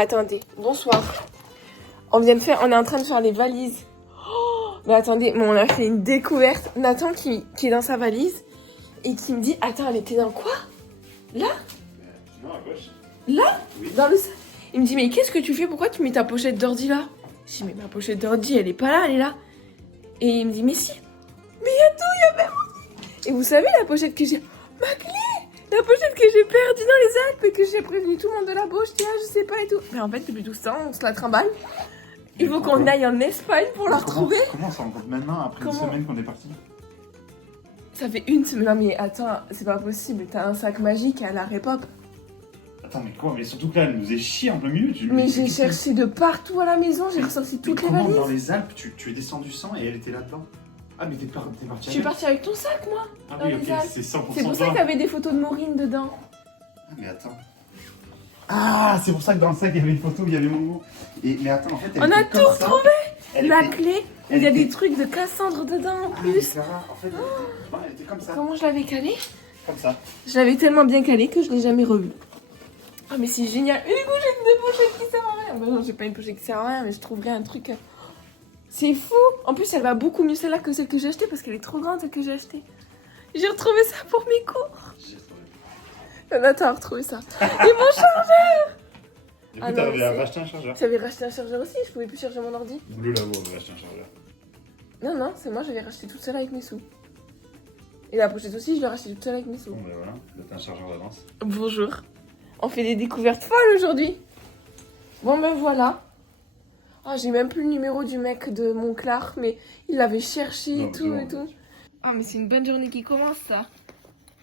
Attendez, bonsoir. On est en train de faire les valises. Oh, mais attendez, on a fait une découverte. Nathan qui est dans sa valise et qui me dit, attends, elle était dans quoi? Là? Non, à gauche. Là? Oui. Dans le sac. Il me dit, mais qu'est-ce que tu fais? Pourquoi tu mets ta pochette d'ordi là? Je dis, mais ma pochette d'ordi, elle est pas là, elle est là. Et il me dit, mais si. Mais il y a tout, il y a même... Et vous savez la pochette que j'ai... Ma clé! La pochette que j'ai perdue dans les Alpes et que j'ai prévenu tout le monde de la bouche, tiens, je sais pas et tout. Mais en fait, depuis tout ce temps, on se la trimballe. Il faut qu'on aille en Espagne pour la retrouver. Comment on s'en rend compte maintenant, après une semaine qu'on est parti? Ça fait une semaine. Non mais attends, c'est pas possible. T'as un sac magique à l'arrêt pop. Attends, mais quoi? Mais surtout que là, elle nous est chiée en plein milieu. Mais j'ai cherché de partout à la maison, j'ai ressorti toutes les valises. Dans les Alpes, tu es descendu sans et elle était là-dedans? Ah, mais t'es parti avec? Je suis partie avec ton sac, moi. Ah dans oui, les ok, Alpes. c'est 100% C'est pour ça toi. qu'il y avait des photos de Maureen dedans. Ah, mais attends. Ah, c'est pour ça que dans le sac, il y avait une photo où il y avait Momo. Mais attends, en fait, elle On a était tout comme ça. retrouvé. La était- clé, il y a des trucs de Cassandre dedans en Ah, mais plus. Clara, en fait, elle était comme ça. Comment je l'avais calé? Comme ça. Je l'avais tellement bien calé que je l'ai jamais revu. Ah mais c'est génial. Une pochette de pochette qui sert à rien. Bah non, j'ai pas une pochette qui sert à rien, mais je trouverai un truc. C'est fou. En plus, elle va beaucoup mieux celle-là que celle que j'ai achetée parce qu'elle est trop grande celle que j'ai achetée. J'ai retrouvé ça pour mes cours. J'ai trouvé. Nathan a retrouvé ça. Et mon chargeur. Du coup, Ah non, t'avais mais racheté un chargeur. J'avais racheté un chargeur aussi. Je pouvais plus charger mon ordi. Bleu là-haut, on avait acheté un chargeur. Non, c'est moi, j'avais racheté toute seule avec mes sous. Et la pochette aussi, je l'ai racheté toute seule avec mes sous. Bon, ben voilà, t'as un chargeur d'avance. Bonjour. On fait des découvertes folles aujourd'hui. Bon ben voilà. Ah, j'ai même plus le numéro du mec de Montclar, mais il l'avait cherché Non, et tout mais et tout. Ah mais c'est une bonne journée qui commence ça.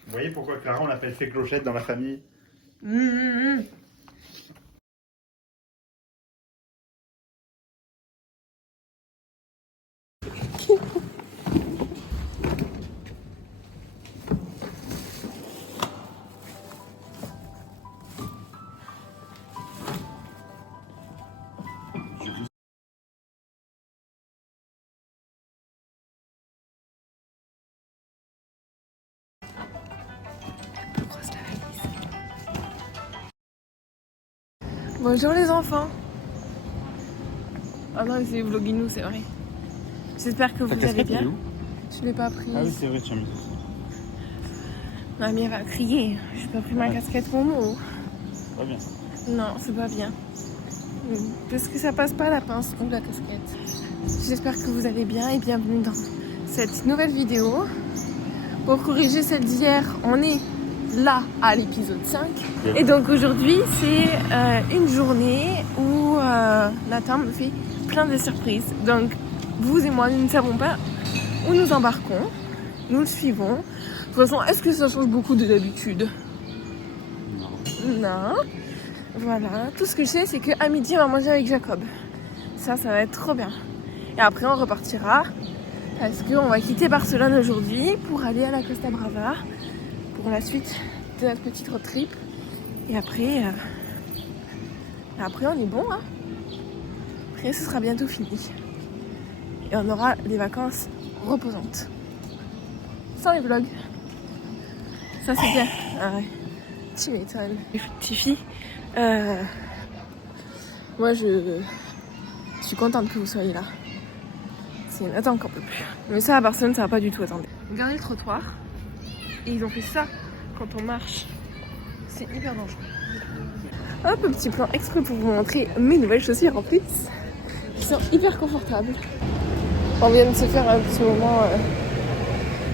Vous voyez pourquoi Clara, on l'appelle Fée Clochette dans la famille? Bonjour les enfants. Ah non mais c'est Vloginou, c'est vrai. J'espère que vous allez bien. Je l'ai pas prise. Ah oui, c'est vrai, tu as mis ça. Mamie elle va crier. J'ai pas pris ma casquette Momo. Pas bien. Non, c'est pas bien. Parce que ça passe pas la pince ou la casquette. J'espère que vous allez bien et bienvenue dans cette nouvelle vidéo. Pour corriger celle d'hier, on est là à l'épisode 5. Et donc aujourd'hui, c'est une journée où Nathan me fait plein de surprises. Donc vous et moi, nous ne savons pas où nous embarquons. Nous le suivons. De toute façon, est-ce que ça change beaucoup de d'habitude? Non. Voilà. Tout ce que je sais, c'est qu'à midi, on va manger avec Jacob. Ça va être trop bien. Et après, on repartira. Parce qu'on va quitter Barcelone aujourd'hui pour aller à la Costa Brava. Pour la suite de notre petite road trip. Et après, on est bon. Hein. Après, ce sera bientôt fini. Et on aura des vacances reposantes. Sans les vlogs. Ça, c'est bien. Ah ouais. Tu m'étonnes. Tiffy, moi, je suis contente que vous soyez là. C'est Nathan qu'on peut plus. Mais ça, à Barcelone, ça va pas du tout. Attendez. Regardez le trottoir. Et ils ont fait ça quand on marche. C'est hyper dangereux. Hop, un petit plan exprès pour vous montrer mes nouvelles chaussures en plus. Qui sont hyper confortables. On vient de se faire un petit moment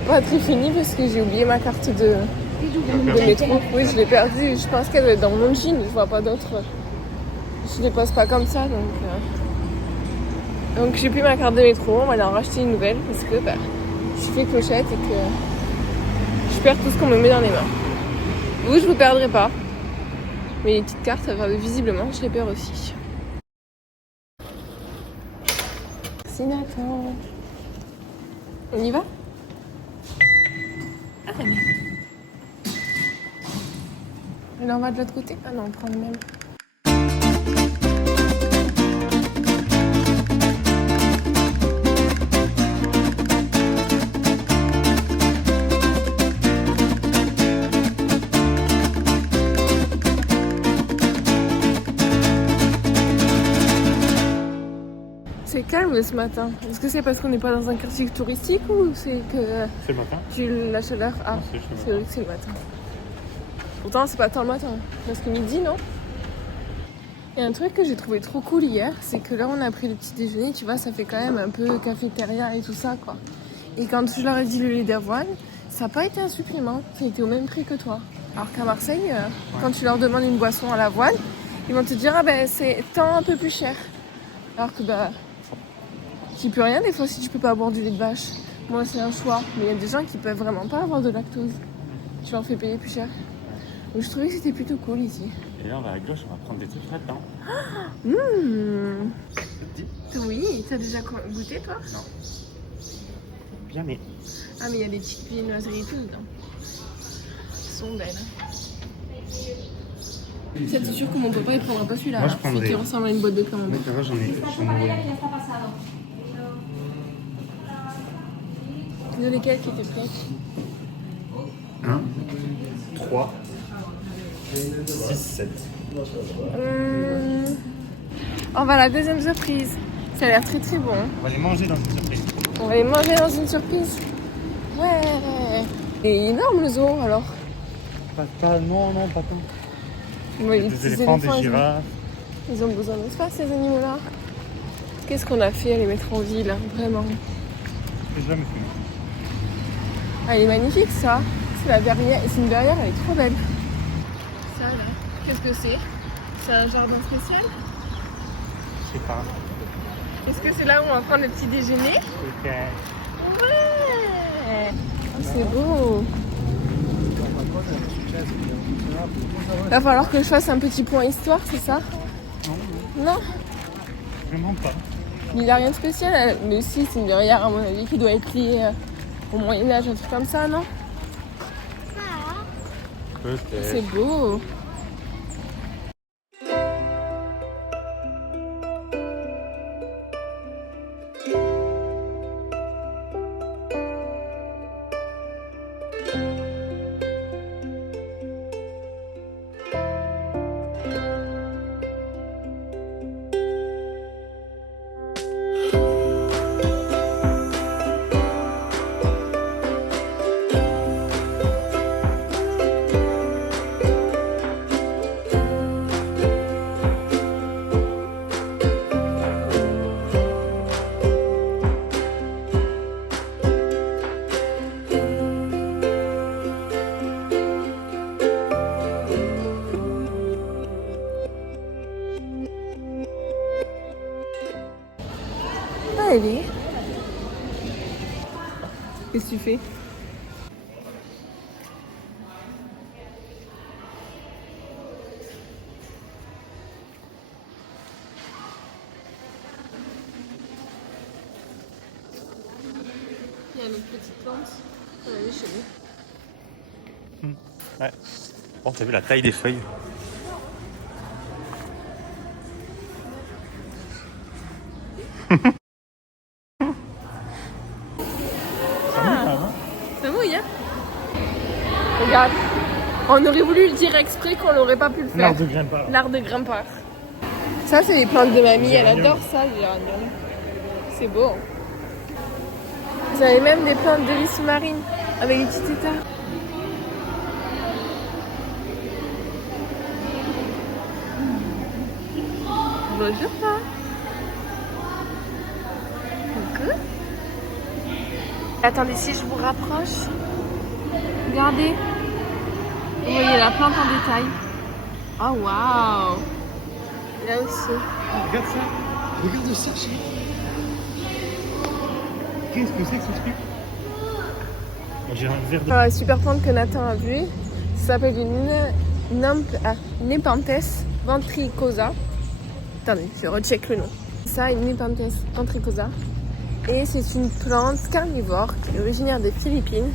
pas très fini parce que j'ai oublié ma carte de métro. Oui, je l'ai perdue. Je pense qu'elle est dans mon jean. Je vois pas d'autres. Je les pose pas comme ça. Donc j'ai plus ma carte de métro. On va aller en racheter une nouvelle parce que je fais clochette et que je perds tout ce qu'on me met dans les mains. Vous, je vous perdrai pas. Mais les petites cartes, visiblement, je les perds aussi. C'est Nathan. On y va? Ah, mais... Là, on va de l'autre côté? Ah non, on prend le même. mais ce matin. Est-ce que c'est parce qu'on n'est pas dans un quartier touristique ou c'est que C'est le matin. j'ai eu la chaleur? Ah, Non, c'est juste le c'est vrai que c'est le matin. Pourtant, c'est pas tant le matin. Parce que midi, non? Il y a un truc que j'ai trouvé trop cool hier, c'est que là, on a pris le petit déjeuner, tu vois, ça fait quand même un peu cafétéria et tout ça, quoi. Et quand je leur ai dit le lait d'avoine, ça n'a pas été un supplément, ça a été au même prix que toi. Alors qu'à Marseille, quand tu leur demandes une boisson à l'avoine, ils vont te dire, ah ben, c'est tant un peu plus cher. Alors que, bah, tu peux rien des fois si tu peux pas boire du lait de vache. Moi, c'est un choix, mais il y a des gens qui peuvent vraiment pas avoir de lactose. Tu leur fais payer plus cher. Donc je trouvais que c'était plutôt cool ici. Et là, on va à gauche, on va prendre des trucs là-dedans. Oui, t'as déjà goûté toi? Non. Jamais. Ah mais il y a des petites viennoiseries et tout dedans. Elles sont belles. Ça t'es sûr que mon papa il prendra pas celui-là? Moi, je là, prendrais. celui qui ressemble à une boîte de camembert. Mais ça va, j'en ai. Il y en a lesquels qui étaient prêts? 1, 3, 6, 7. On va à la deuxième surprise. Ça a l'air très très bon. On va les manger dans une surprise. On va les manger dans une surprise. Ouais. Il est énorme le zoo alors. Non, pas tant. Ouais, les Des petits éléphants, des éléphants, girafes. ils ont besoin d'espace ces animaux-là. Qu'est-ce qu'on a fait à les mettre en ville, hein, vraiment? C'est jamais fait. Ah, elle est magnifique ça. C'est la verrière, c'est une verrière, elle est trop belle. Ça là, qu'est-ce que c'est? C'est un jardin spécial? Je sais pas. Est-ce que c'est là où on va prendre le petit déjeuner? Ok. Ouais. Oh, c'est beau. Va falloir que je fasse un petit point histoire, c'est ça? Non? Vraiment pas. Il n'y a rien de spécial, mais aussi c'est une verrière à mon avis qui doit être liée au Moyen-Âge, un truc comme ça, non? Peut-être. C'est beau. Ah, elle est. Qu'est-ce que tu fais? Il y a notre petite plante qu'on a mis chez nous. Ouais. Bon, t'as vu la taille des feuilles? Ça mouille, hein? Regarde, on aurait voulu le dire exprès qu'on n'aurait pas pu le faire. L'art de grimpeur. L'art de grimpeur. Ça, c'est les plantes de mamie, elle adore ça, les géraniums. C'est beau. Vous avez même des plantes de lys marine avec des petits états. Bonjour, ça. Coucou. Attendez, si je vous rapproche, regardez. Vous voyez la plante en détail. Oh waouh! Là aussi. Regarde ça. Regarde ça, chérie. Qu'est-ce que c'est que ce truc? J'ai un verre de... La super plante que Nathan a vue, ça s'appelle une Nepenthes ventricosa. Attendez, je recheck le nom. Ça, une Nepenthes ventricosa. Et c'est une plante carnivore qui est originaire des Philippines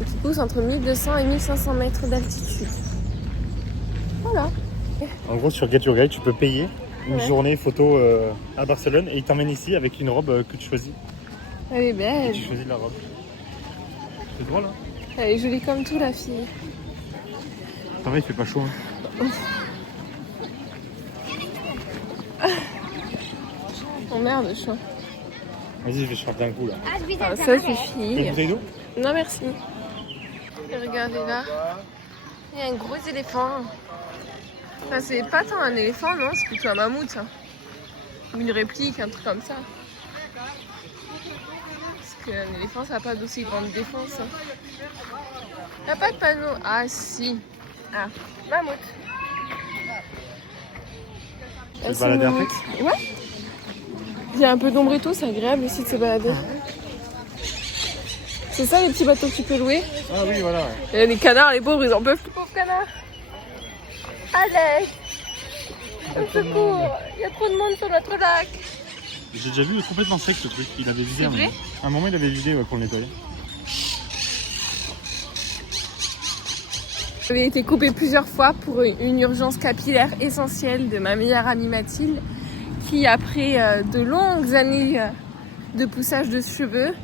et qui pousse entre 1200 et 1500 mètres d'altitude. Voilà. En gros, sur Get Your Guide, tu peux payer une Ouais. journée photo à Barcelone et ils t'emmènent ici avec une robe que tu choisis. Elle est Et belle. tu choisis la robe. C'est drôle, hein? Elle est jolie comme tout, la fille. Ça va, il fait pas chaud. Hein. Oh merde, chaud. Vas-y, je vais faire d'un coup là. Ah, ça suffit. Une bouteille d'eau? Non merci. Et regardez là, il y a un gros éléphant. Enfin, c'est pas tant un éléphant, non, c'est plutôt un mammouth. Hein. Ou une réplique, un truc comme ça. Parce qu'un éléphant, ça n'a pas d'aussi grande défense. Hein. Il n'y a pas de panneau. Ah si. Ah, mammouth. Tu veux te balader un peu? Ouais. Il y a un peu d'ombre et tout, c'est agréable aussi de se balader. C'est ça les petits bateaux que tu peux louer? Ah oui, voilà. Il y a des canards, les pauvres, ils en peuvent plus, pauvres canards. Allez, au secours, il y a trop de monde sur notre lac. J'ai déjà vu complètement sec ce truc, il avait vidé C'est vrai? un moment il avait vidé pour le nettoyer. J'avais été coupée plusieurs fois pour une urgence capillaire essentielle de ma meilleure amie Mathilde, qui après de longues années de poussage de cheveux,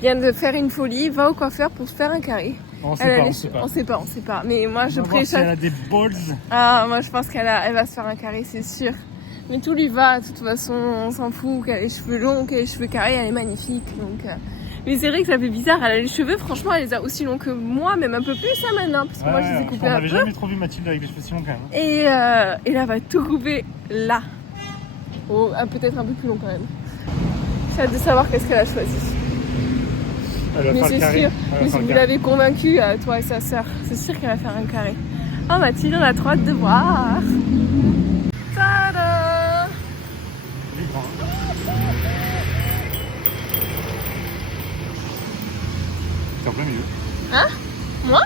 vient de faire une folie, va au coiffeur pour se faire un carré. On sait pas. On sait pas. Mais moi je préfère. Si elle a des balls. Ah, moi je pense elle va se faire un carré, c'est sûr. Mais tout lui va, de toute façon, on s'en fout qu'elle ait les cheveux longs, qu'elle ait les cheveux carrés, elle est magnifique. Donc, Mais c'est vrai que ça fait bizarre, elle a les cheveux, franchement, elle les a aussi longs que moi, même un peu plus ça maintenant, parce que moi je les ai coupés un peu. On n'avait jamais trop vu Mathilde avec des cheveux si longs quand même. Et là, elle va tout couper là. Oh, peut-être un peu plus long quand même. J'ai hâte de savoir qu'est-ce qu'elle a choisi. Mais c'est sûr, mais si vous l'avez convaincue, toi et sa sœur, c'est sûr qu'elle va faire un carré. Oh Mathilde, on a trop hâte de voir. Tada! T'es en plein milieu. Hein? Moi?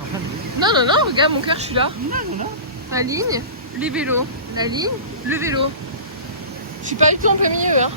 Non, regarde mon cœur, je suis là. Non. La ligne, les vélos. La ligne, le vélo. Je suis pas du tout en plein milieu, hein.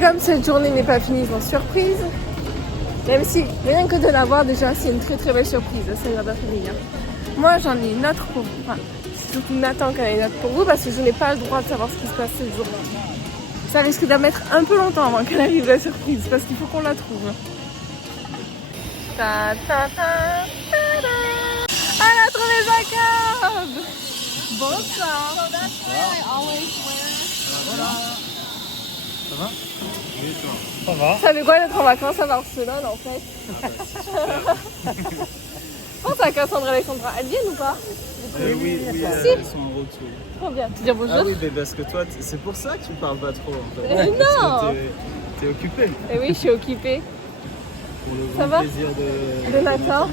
Comme cette journée n'est pas finie sans surprise, même si rien que de la voir déjà c'est une très très belle surprise, ça ne va pas finir. Moi j'en ai une autre pour vous, enfin, c'est surtout Nathan qui en a une autre pour vous parce que je n'ai pas le droit de savoir ce qui se passe ce jour. Ça risque de mettre un peu longtemps avant qu'elle arrive la surprise parce qu'il faut qu'on la trouve. Ta ta ta ta ta. Elle a trouvé Jacob. Bon sang. Voilà. Ça va? Ça va. Ça fait quoi d'être en vacances à Barcelone en fait? Je pense à Cassandra et Alexandra. Elles viennent ou pas? Oui, Si. elles sont en retour. Trop bien. Tu dis bonjour? Ah oui, mais parce que toi, c'est pour ça que tu parles pas trop en fait. Mais non. Parce que t'es occupée. Eh oui, je suis occupée. Pour le Ça grand va plaisir de Nathan.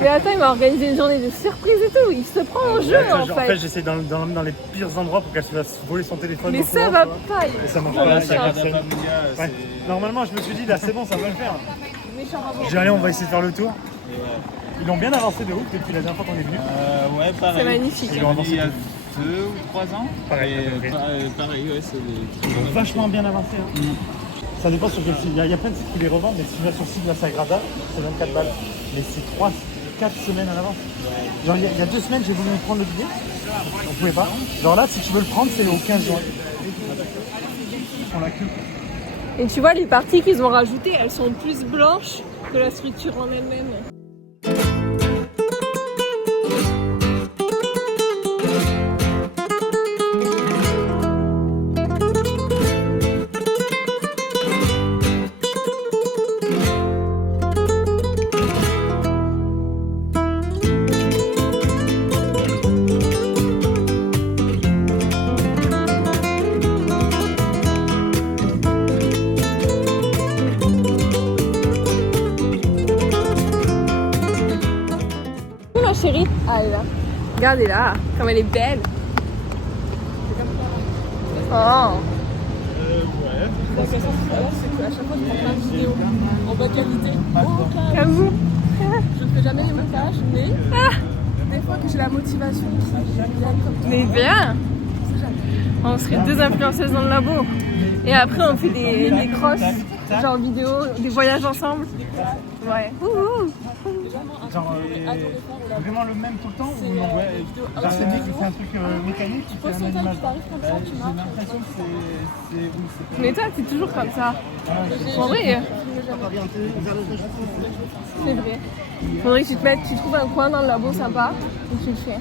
Mais attends, il m'a organisé une journée de surprise et tout. Il se prend au jeu en fait. En fait, j'essaie dans les pires endroits pour qu'elle se fasse voler son téléphone. Mais ça va pas. Et ça marche Ah, pas. là, Ça ça casse. Ouais. Normalement, je me suis dit, là, c'est bon, ça va le faire. J'ai dit, allez, on va essayer de faire le tour. Ils ont bien avancé de ouf depuis la dernière fois qu'on est venu. Ouais, pareil. C'est magnifique. Ils ont avancé Il y a de 2 ou 3 ans. Pareil, Et à peu près. pareil, ouais, c'est des... Ils ont vachement bien avancé. Hein. Ça dépend sur quel site. Il y a plein de sites qui les revendent, mais si tu vas sur le site de la Sagrada, c'est 24 balles. Mais c'est 4 semaines à l'avance. Genre il y a 2 semaines j'ai voulu prendre le billet, on pouvait pas. Genre là si tu veux le prendre c'est au 15 juin. On l'a queue. Et tu vois, les parties qu'ils ont rajoutées, elles sont plus blanches que la structure en elle-même. Chérie, ah, elle est là. Regardez-la, comme elle est belle. Oh. Ouais. La question tout à l'heure, c'est qu'à chaque fois, je prends plein de vidéos en bonne qualité. Comme vous. Je ne fais jamais les montages, mais des fois que j'ai la motivation qui vient comme ça. Mais bien. On serait 2 influenceuses dans le labo. Et après, on fait des crosses, genre vidéo, des voyages ensemble. Ouais. Genre vraiment le même tout le temps ou non? Ouais, c'est un truc mécanique qui fait un animal. J'ai l'impression que c'est... Mais toi, t'es toujours comme ça. En vrai. C'est vrai. Faudrait que tu trouves un coin dans le labo sympa et tu le fais.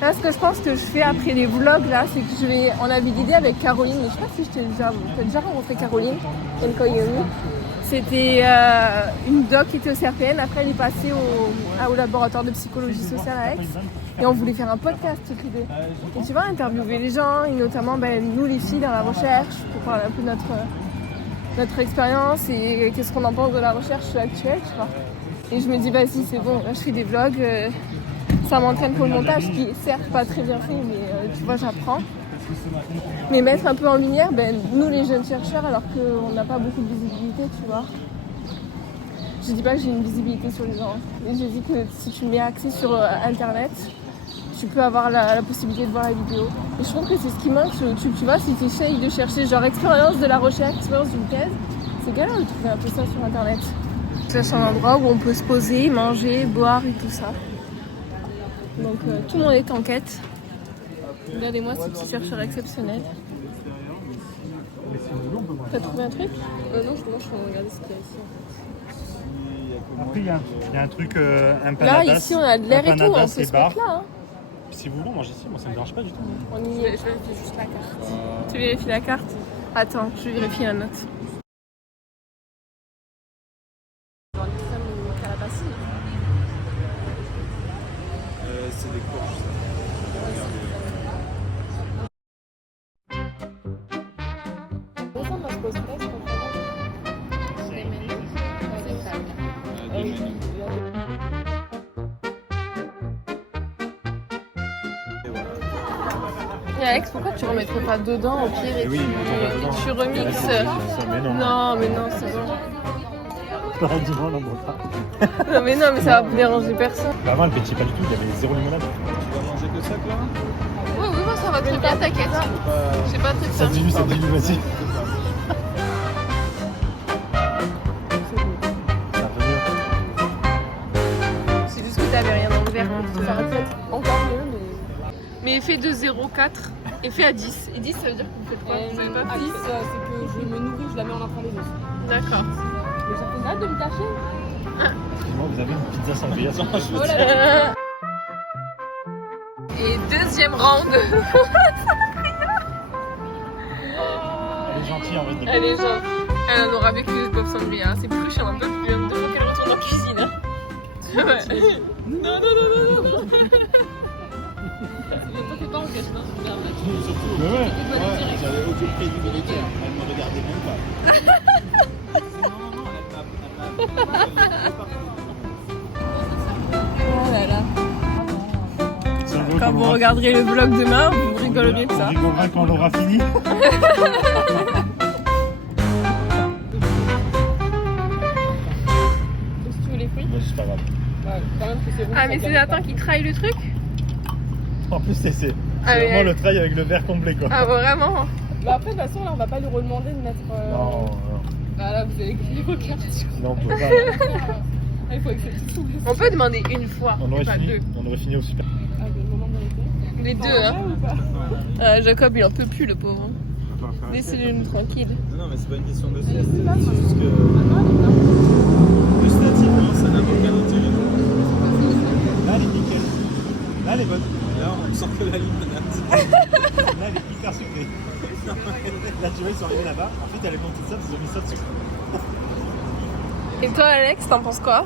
Là, ce que je pense que je fais après les vlogs, là, c'est que on avait l'idée avec Caroline, mais je sais pas si je t'ai déjà rencontré Caroline, Nkoyemi. C'était une doc qui était au CRPN, après elle est passée au laboratoire de psychologie sociale à Aix. Et on voulait faire un podcast, toute l'idée. Et tu vois, interviewer les gens, et notamment nous les filles dans la recherche, pour parler un peu de notre expérience et qu'est-ce qu'on en pense de la recherche actuelle, tu vois. Et je me dis, vas-y, c'est bon, là je fais des vlogs, ça m'entraîne pour le montage, qui est certes pas très bien fait, mais tu vois, j'apprends. Mais mettre un peu en lumière, nous les jeunes chercheurs, alors qu'on n'a pas beaucoup de visibilité, tu vois. Je dis pas que j'ai une visibilité sur les gens, mais je dis que si tu mets accès sur internet, tu peux avoir la possibilité de voir la vidéo. Et je trouve que c'est ce qui manque sur YouTube, tu vois, si tu essayes de chercher genre expérience de la recherche, expérience d'une thèse, c'est galère de trouver un peu ça sur internet. Je cherche un endroit où on peut se poser, manger, boire et tout ça. Donc tout le monde est en quête. Regardez-moi ce petit chercheur exceptionnel. T'as trouvé un truc? Non, je suis en train de regarder ce qu'il y a ici. Après, il y a un truc, un panadas. Là, ici, on a de l'air et tout, on peut se mettre là. Hein. Si vous voulez, on mange ici, moi ça me dérange pas du tout. On y est. Je vérifie juste la carte. Tu vérifies la carte? Attends, je vérifie la note. C'est des courges. Et Alex, pourquoi tu remettrais pas dedans au pire et tu remixes? Mais non. Non, mais non, c'est bon. Dis-moi, non, bon, pas. Non, mais non, mais ça va déranger personne. Bah, avant, elle pêchait pas du tout, il y avait 0 limonade. Tu vas manger que ça, Clara? Oui, moi ça va très bien, t'inquiète. J'ai pas de truc Ça dilue, vas-y. C'est juste que t'avais rien dans le verre. Ça aurait pu être encore mieux, mais fais de 0,4 et fais à 10. Et 10, ça veut dire que vous faites quoi? Vous savez pas faire 10, c'est que je me nourris, je la mets en intraléneuse. D'accord. Mais ça fait hâte de me cacher. Moi, vous avez une pizza sans grillade. Oh là là. Et deuxième round. Elle est gentille en vrai. Elle est gentille. Elle en aura vécu le Bob Sangria. C'est plus chiant, un peu plus. On demande qu'elle retourne en cuisine. Hein. Ouais. Non. Toi, t'es pas en cache, non? Surtout, ouais, j'avais aucun prévu de l'été, elle me regardait même pas. Oh là là. Quand vous regarderez le vlog demain, vous rigolerez de ça. On rigolera quand on l'aura fini. Tu les fruits? C'est pas grave. Ah, mais c'est Nathan qui trahit le truc? En plus, c'est vraiment le trail avec le verre complet, quoi. Ah, vraiment? Bah après, de toute façon, là, on va pas lui redemander de mettre. Non. Bah là, vous allez griller vos cartes. Non, on peut pas. Il faut que je te trouve. On peut demander une fois, On aurait pas fini, deux. on aurait fini au super. Ah, le moment de vérité. Les deux, hein. Jacob, il en peut plus, le pauvre. Laissez-le tranquille. Non, mais c'est pas une question de sieste. C'est juste que. Gustativement, ça n'a aucun intérêt. Là, elle est nickel. Là, elle est bonne. Là, on sort que la limonade. Là, elle est hyper sucrée. Là, tu vois, ils sont arrivés là-bas. En fait, elle est montée de ça, ils ont mis ça dessus. Et toi, Alex, t'en penses quoi?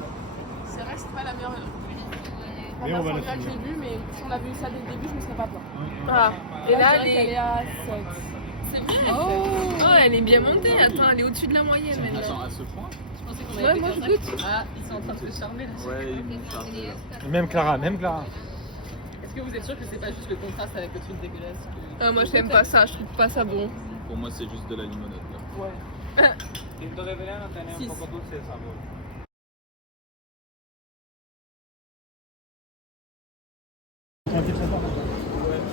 C'est vrai que c'est pas la meilleure. Mais on va la que j'ai vu, mais si on avait eu ça dès le début, je me serais pas plaint. Ah, et là, elle est à 7. C'est vrai. Oh, elle est bien montée. Attends, elle est au-dessus de la moyenne maintenant. Attends, à ce point. Je pensais qu'on Ouais, avait moi, fait je 15. goûte. Ah, ils sont en train de se charmer là. Ouais, ils m'ont chargé là. Même Clara, même Clara. Est-ce que vous êtes sûr que c'est pas juste le contraste avec le truc dégueulasse Moi, j'aime pas ça. Je trouve pas ça bon. Pour moi, c'est juste de la limonade là. Ouais. Tinto de verano tiene un poco dulce de sabor.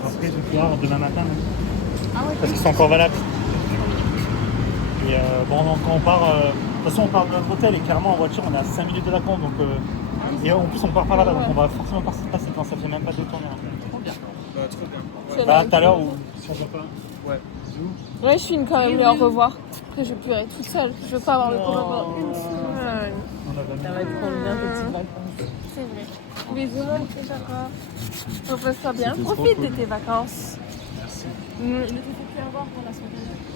Après, ce soir, demain matin. Parce qu'ils sont encore valables. Et bon, quand on part, de toute façon, on part de notre hôtel et clairement en voiture, on est à 5 minutes de la con. Donc, et en plus, on part par là-bas, donc on va forcément passer quand ça fait même pas 2 tours. Trop bien. Bah, tout à l'heure, ou si on va pas. Ouais. Ouais, je filme quand même les au revoir. Après, je vais pleurer toute seule. Je veux pas avoir le pauvre pendant une semaine. Ça va être combien de petites vacances? C'est vrai. Bisous, mon petit Jacob. Repose-toi bien. Profite de tes vacances. Merci. Ne te fais plus avoir pour la semaine.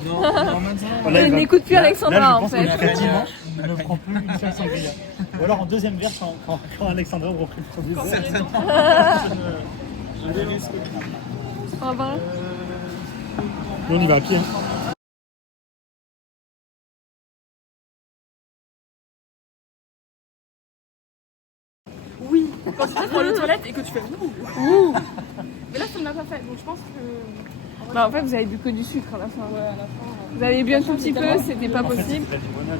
Non, maintenant. Là, il va- N'écoute plus là, Alexandra, là, je en pense fait. que effectivement, il ne prend plus une seule sangria. Ou alors en deuxième verre, quand Alexandra reprend le produit. Au revoir. Nous, on y va à pied. Hein. Oui, quand tu vas dans les toilettes et que tu fais ouh. Mais là, ça ne l'a pas fait, donc je pense que. Bah, en fait, vous avez bu que du sucre à la fin. Ouais, à la fin. Vous avez bu un tout petit peu, c'était pas En fait, possible. c'est de la limonade.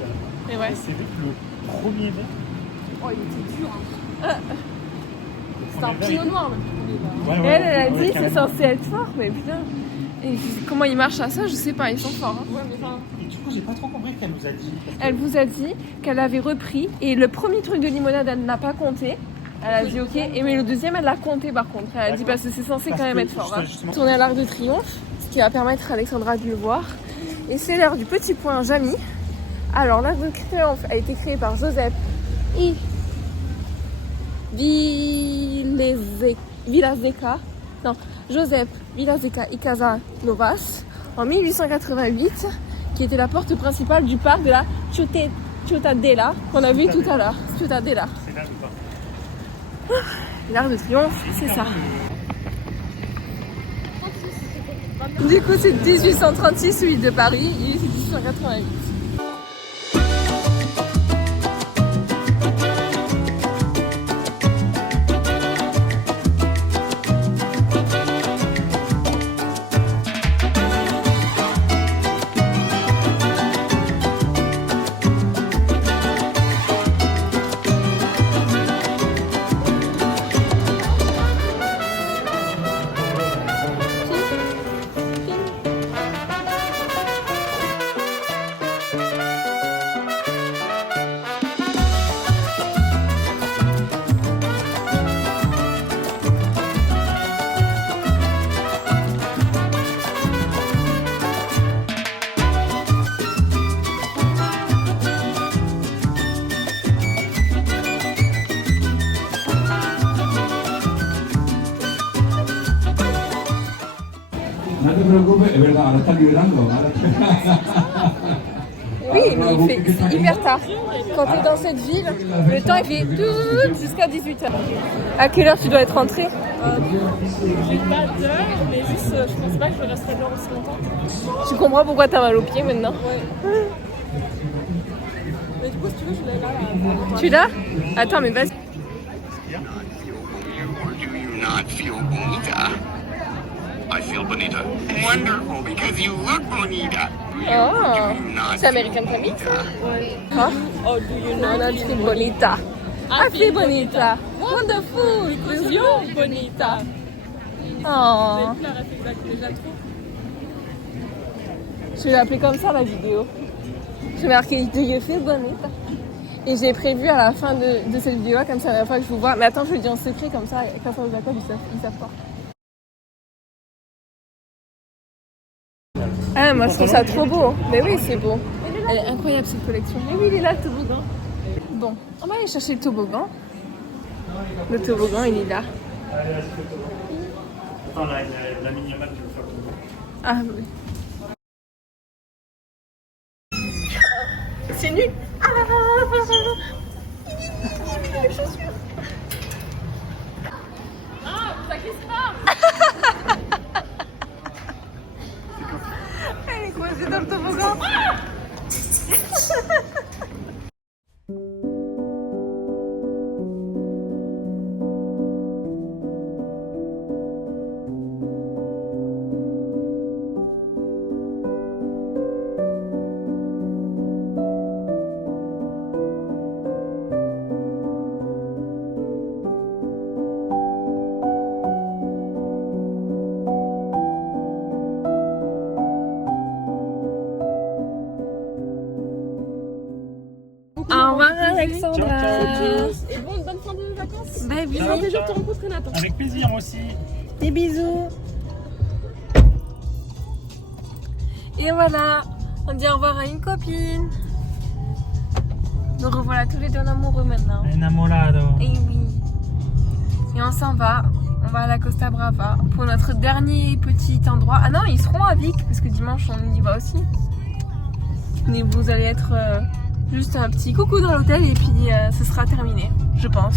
Et ouais. C'est vrai que le premier verre. Oh, il était dur. Hein. le C'était un premier verre, pinot il- noir, le premier là. Ouais, Et elle a ouais, dit c'est carrément. censé être fort, mais putain. Et comment ils marchent à ça, je sais pas, ils sont forts. Hein. Ouais, mais enfin. Et du coup, j'ai pas trop compris ce qu'elle nous a dit. parce que- Elle vous a dit qu'elle avait repris et le premier truc de limonade, elle n'a pas compté. Elle a dit ok, et mais le deuxième, elle l'a compté par contre. Elle a dit D'accord. parce que c'est censé Parce quand même que être fort. Hein. justement- Tourner à l'Arc de Triomphe, ce qui va permettre à Alexandra de le voir. Et c'est l'heure du petit point Jamy. Alors l'Arc de Triomphe a été créé par Joseph I. Vilaseca. Non, Joseph Vilaseca y Casanovas en 1888, qui était la porte principale du parc de la Ciutadella qu'on a vu tout à l'heure. Ciutadella. C'est là ou pas? L'Arc de Triomphe, c'est ça. Du coup, c'est 1836, celui de Paris, et c'est 1888. No te preocupes, es verdad, ahora está liberando. Oui, mais c'est hyper tard. Quand tu es dans cette ville, le temps il fait tout jusqu'à 18h. À quelle heure tu dois être rentré? J'ai pas d'heure, mais juste, je pense pas que je resterai dehors aussi longtemps. Tu comprends pourquoi t'as mal aux pieds maintenant? Mais du coup, si tu veux, je l'ai là. Tu l'as? Attends, mais vas-y. Or do you not feel bonita? I feel bonita. Wonderful, because you look bonita. Oh, c'est American Family ça? Huh? Oh, do you Non, know? I feel bonita. I feel bonita. Wonderful. Because you're bonita. Oh. Claire, elle fait exact déjà trop. Je vais l'appeler comme ça la vidéo. Je vais marquer Do you feel bonita? Et j'ai prévu à la fin de cette vidéo-là, comme ça, à la fois que je vous vois. Mais attends, je vous le dis en secret, comme ça, quand ça vous accorde, ils savent pas. Ah, moi je trouve ça trop beau. Mais oui, c'est beau. Elle est incroyable cette collection. Mais oui, il est là, le toboggan. Bon, on va aller chercher le toboggan. Le toboggan, il est là. Allez, là, c'est le toboggan. Attends, la mini-map qui veut faire le toboggan. Ah oui. C'est nul. Ah, les chaussures. Ah, ça glisse pas. Elle est coincée dans le toboggan. Au revoir Alexandra. Et bonne fin de vacances. Bye, bisous. Ciao, Plaisir de te ciao. rencontrer, Nathan. Avec plaisir, moi aussi. Des bisous. Et voilà, on dit au revoir à une copine. Nous revoilà tous les deux en amoureux maintenant. Enamorado. Et oui. Et on s'en va. On va à la Costa Brava pour notre dernier petit endroit. Ah non, ils seront à Vic parce que dimanche on y va aussi. Mais vous allez être juste un petit coucou dans l'hôtel et puis ce sera terminé, je pense.